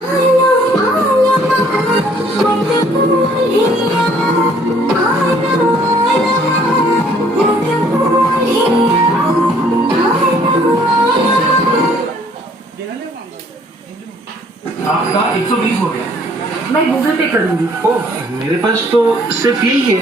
आपका 120 हो गया। मैं गूगल पे करूंगी। ओ, मेरे पास तो सिर्फ यही है।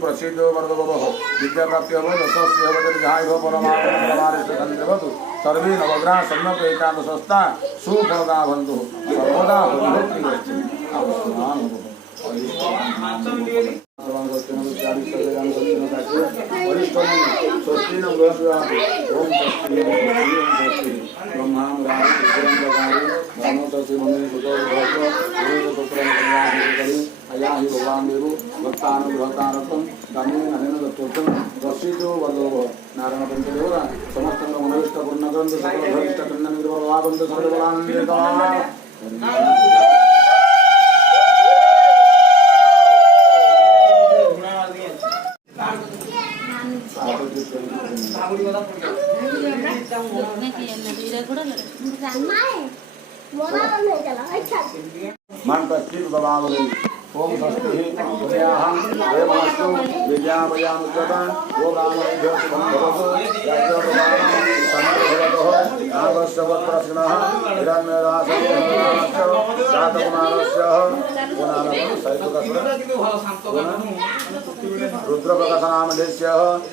प्रसिद्धो वर्धवः विद्याप्राप्ति परमात्मु सर्वे नवग्रह सम्यक एकादशस्था सुफलदा बंधु सर्वदा अयाहि भगवान देवो भक्तानुग्रहतारकम दानेन अनेन दत्तोत्तम प्रसिद्धो वर्धवः नारायण पंचदेवरा समस्त मनोविष्ट पूर्णग्रंथ सकल भविष्ट कन्या निर्भवाबंध सर्वबलान्विता मन तस्वीर दबावली ओम स्वस्ति पुण्याहं देवमस्तु विद्यामयामुद्यता ओ रामैभ्यो शुभं भवतु राज्यप्रदानं समृद्धवतः नागस्यवत्प्रश्नः हिरण्यदासस्य जातकुमारस्य रुद्रप्रकाशनामधेस्य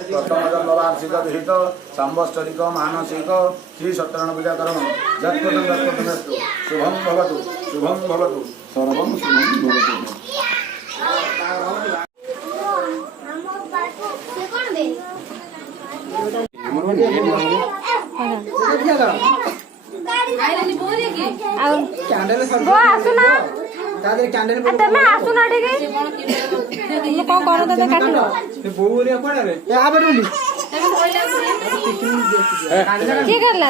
प्रथमजन्मवार्षिकविहित सांवत्सरिक मानसिक श्री सत्यनारायण पूजाकरण जत्कृतं जत्कृतमस्तु शुभं भवतु सर्वं शुभं भवतु। ତମେ ଆସୁନା ଟିକେ କଣ କର ତମେ କାଟିବ କିଏ କରିଲା ବୁଝିଗଲା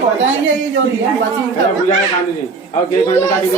बताएंगे ये जो बुझा के काट दी और केक काट दी